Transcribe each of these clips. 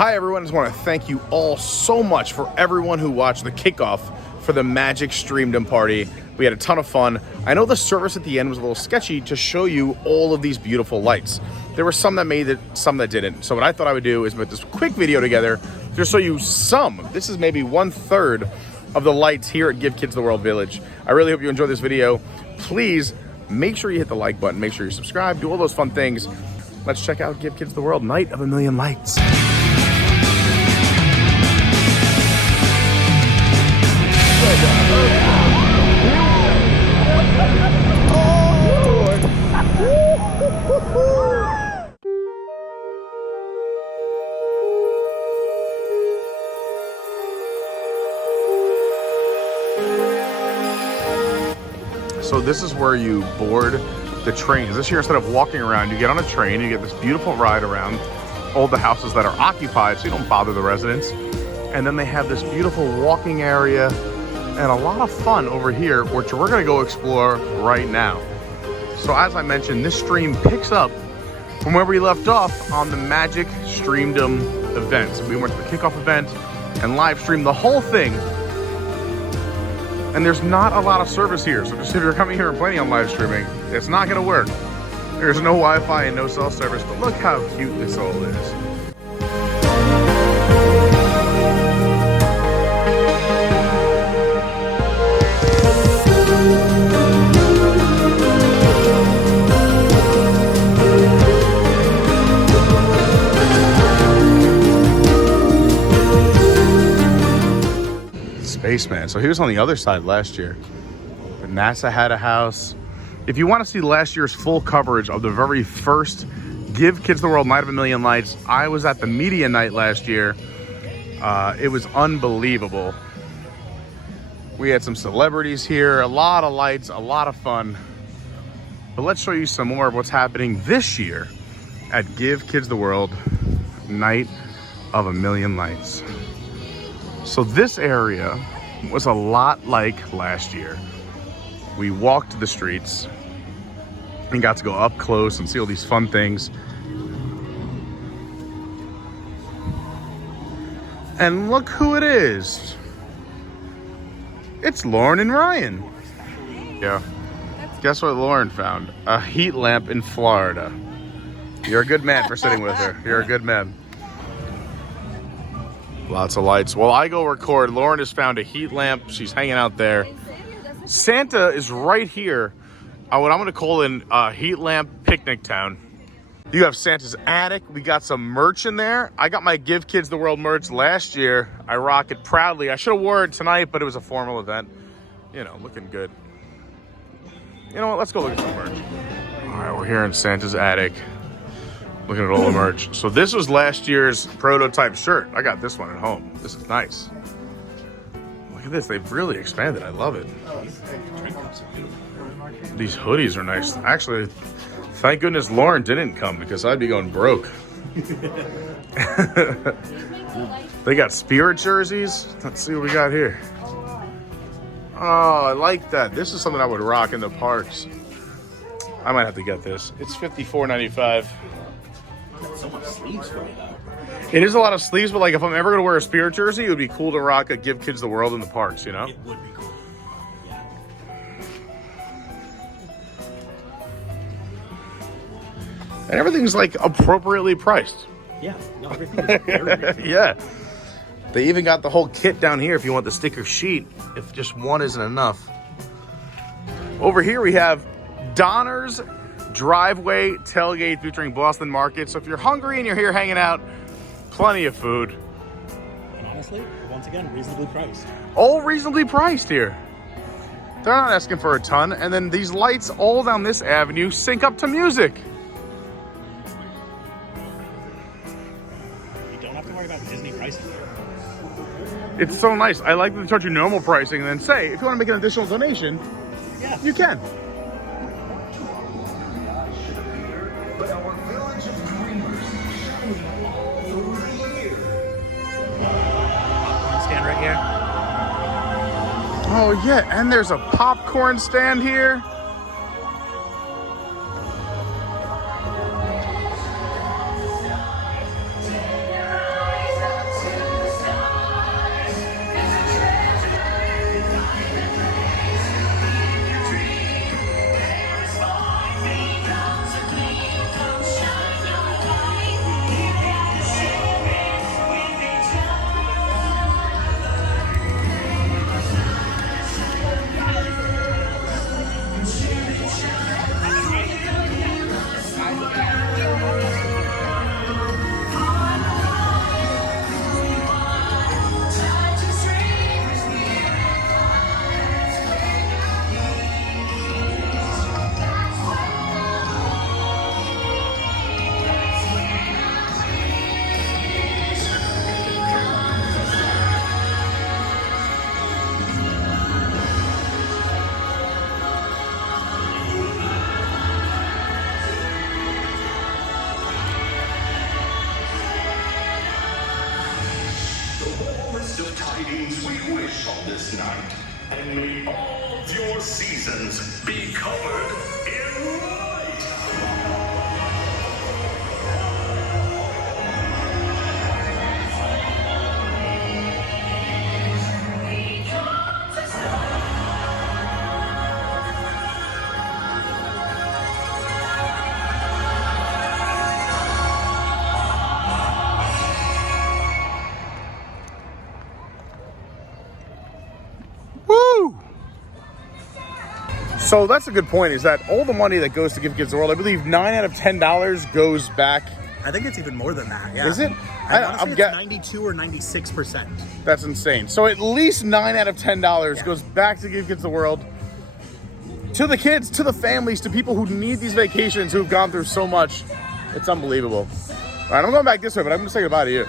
Hi everyone, I just want to thank you all so much for everyone who watched the kickoff for the Magic Streamdom party. We had a ton of fun. I know the service at the end was a little sketchy to show you all of these beautiful lights. There were some that made it, some that didn't. So what I thought I would do is put this quick video together to show you some. This is maybe 1/3 of the lights here at Give Kids the World Village. I really hope you enjoyed this video. Please make sure you hit the like button, make sure you subscribe, do all those fun things. Let's check out Give Kids the World Night of a Million Lights. So this is where you board the trains. This year, instead of walking around, you get on a train, you get this beautiful ride around all the houses that are occupied so you don't bother the residents. And then they have this beautiful walking area and a lot of fun over here, which we're gonna go explore right now. So as I mentioned, this stream picks up from where we left off on the Magic Streamdom event. So we went to the kickoff event and live streamed the whole thing. And there's not a lot of service here. So just if you're coming here and planning on live streaming, it's not gonna work. There's no Wi-Fi and no cell service, but look how cute this all is. Spaceman. So he was on the other side last year. But NASA had a house. If you want to see last year's full coverage of the very first Give Kids the World Night of a Million Lights, I was at the media night last year. It was unbelievable. We had some celebrities here, a lot of lights, a lot of fun. But let's show you some more of what's happening this year at Give Kids the World Night of a Million Lights. So this area was a lot like last year. We walked the streets and got to go up close and see all these fun things. And look who it is. It's Lauren and Ryan. Yeah. Guess what Lauren found? A heat lamp in Florida. You're a good man for sitting with her. You're a good man. Lots of lights. While I go record, Lauren has found a heat lamp. She's hanging out there. Santa is right here. What I'm gonna call in heat lamp picnic town. You have Santa's attic. We got some merch in there. I got my Give Kids the World merch last year. I rock it proudly. I should have wore it tonight, but it was a formal event. You know, looking good. You know what? Let's go look at some merch. All right, we're here in Santa's attic. Looking at all the merch. So this was last year's prototype shirt. I got this one at home. This is nice. Look at this. They've really expanded. I love it. These hoodies are nice. Actually, thank goodness Lauren didn't come because I'd be going broke. They got Spirit jerseys. Let's see what we got here. Oh, I like that. This is something I would rock in the parks. I might have to get this. It's $54.95. So much sleeves for me though. It is a lot of sleeves, but like if I'm ever gonna wear a Spirit jersey, it would be cool to rock a Give Kids the World in the parks, you know? It would be cool. Yeah. And everything's like appropriately priced. Yeah. No, everything is very reasonable. Yeah. They even got the whole kit down here if you want the sticker sheet, if just one isn't enough. Over here we have Donner's Driveway Tailgate featuring Boston Market. So if you're hungry and you're here hanging out, plenty of food. And honestly, once again, reasonably priced. All reasonably priced here. They're not asking for a ton. And then these lights all down this avenue sync up to music. You don't have to worry about Disney pricing here. It's so nice. I like that they charge you normal pricing and then say, if you want to make an additional donation, Yeah. you can. Stand right here. Oh yeah, and there's a popcorn stand here. tidings we wish on this night, and may all of your seasons be covered in light. Woo! So that's a good point, is that all the money that goes to Give Kids the World, I believe $9 out of $10 goes back. I think it's even more than that. Yeah. Is it? I'm 92 or 96%. That's insane. So at least $9 out of $10 goes back to Give Kids the World. To the kids, to the families, to people who need these vacations, who've gone through so much. It's unbelievable. All right, I'm going back this way, but I'm going to say goodbye to you.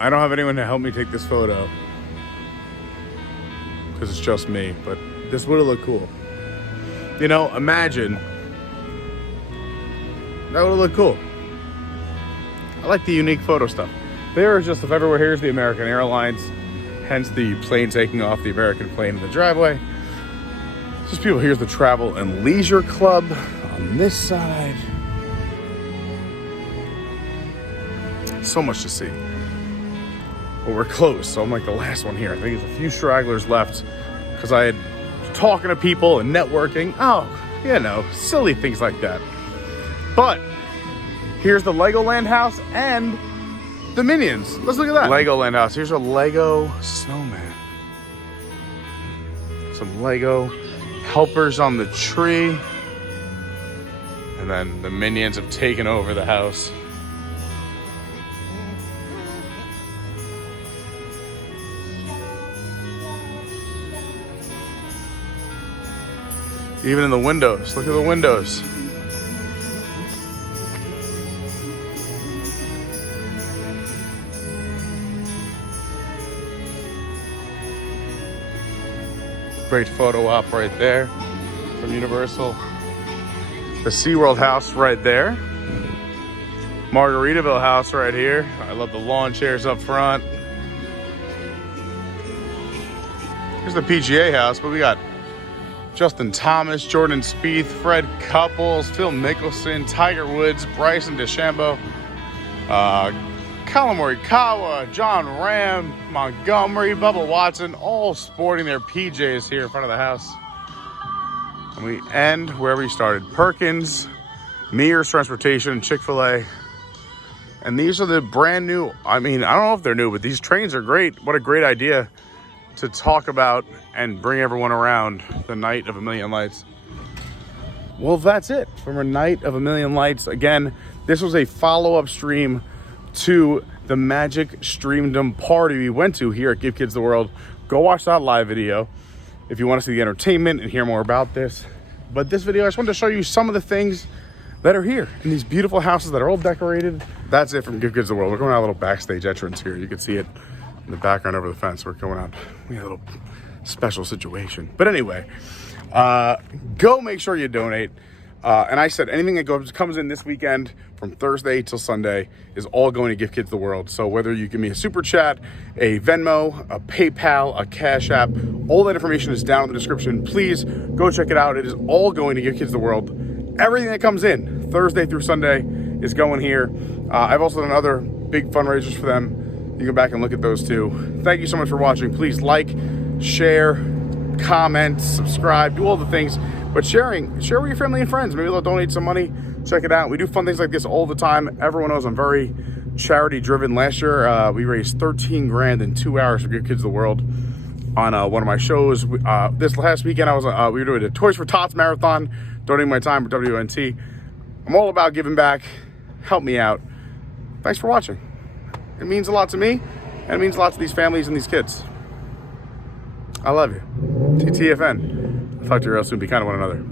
I don't have anyone to help me take this photo because it's just me, but this would have looked cool. You know, imagine. That would have looked cool. I like the unique photo stuff. There is just, if everywhere, here's the American Airlines, hence the plane taking off, the American plane in the driveway. Just people, here's the Travel and Leisure Club on this side. So much to see. Well, we're close, so I'm like the last one here. I think there's a few stragglers left because I had talking to people and networking. Oh, you know, silly things like that. But here's the Legoland house and the Minions. Let's look at that. Legoland house. Here's a Lego snowman. Some Lego helpers on the tree. And then the Minions have taken over the house. Even in the windows. Look at the windows. Great photo op right there from Universal. The SeaWorld house right there. Margaritaville house right here. I love the lawn chairs up front. Here's the PGA house, but we got Justin Thomas, Jordan Spieth, Fred Couples, Phil Mickelson, Tiger Woods, Bryson DeChambeau, Colin Morikawa, John Ram, Montgomery, Bubba Watson, all sporting their PJs here in front of the house. And we end wherever you started. Perkins, Mears Transportation, Chick-fil-A. And these are the brand new, I mean, I don't know if they're new, but these trains are great. What a great idea to talk about and bring everyone around the Night of a Million Lights. Well, that's it from a Night of a Million Lights. Again, this was a follow-up stream to the Magic Streamdom party we went to here at Give Kids the World. Go watch that live video if you want to see the entertainment and hear more about this. But this video, I just wanted to show you some of the things that are here in these beautiful houses that are all decorated. That's it from Give Kids the World. We're going out a little backstage entrance here. You can see it in the background over the fence. We're going out. We have a little special situation. But anyway, go make sure you donate. And I said anything that comes in this weekend from Thursday till Sunday is all going to Give Kids the World. So whether you give me a super chat, a Venmo, a PayPal, a Cash App, all that information is down in the description. Please go check it out. It is all going to Give Kids the World. Everything that comes in Thursday through Sunday is going here. I've also done other big fundraisers for them. You can go back and look at those too. Thank you so much for watching. Please like, share, comment, subscribe, do all the things. But share with your family and friends. Maybe they'll donate some money. Check it out. We do fun things like this all the time. Everyone knows I'm very charity driven. Last year, we raised 13 grand in 2 hours for Give Kids the World on one of my shows. This last weekend, we were doing a Toys for Tots marathon, donating my time for WNT. I'm all about giving back. Help me out. Thanks for watching. It means a lot to me, and it means a lot to these families and these kids. I love you. TTFN. I'll talk to you real soon. Be kind to one another.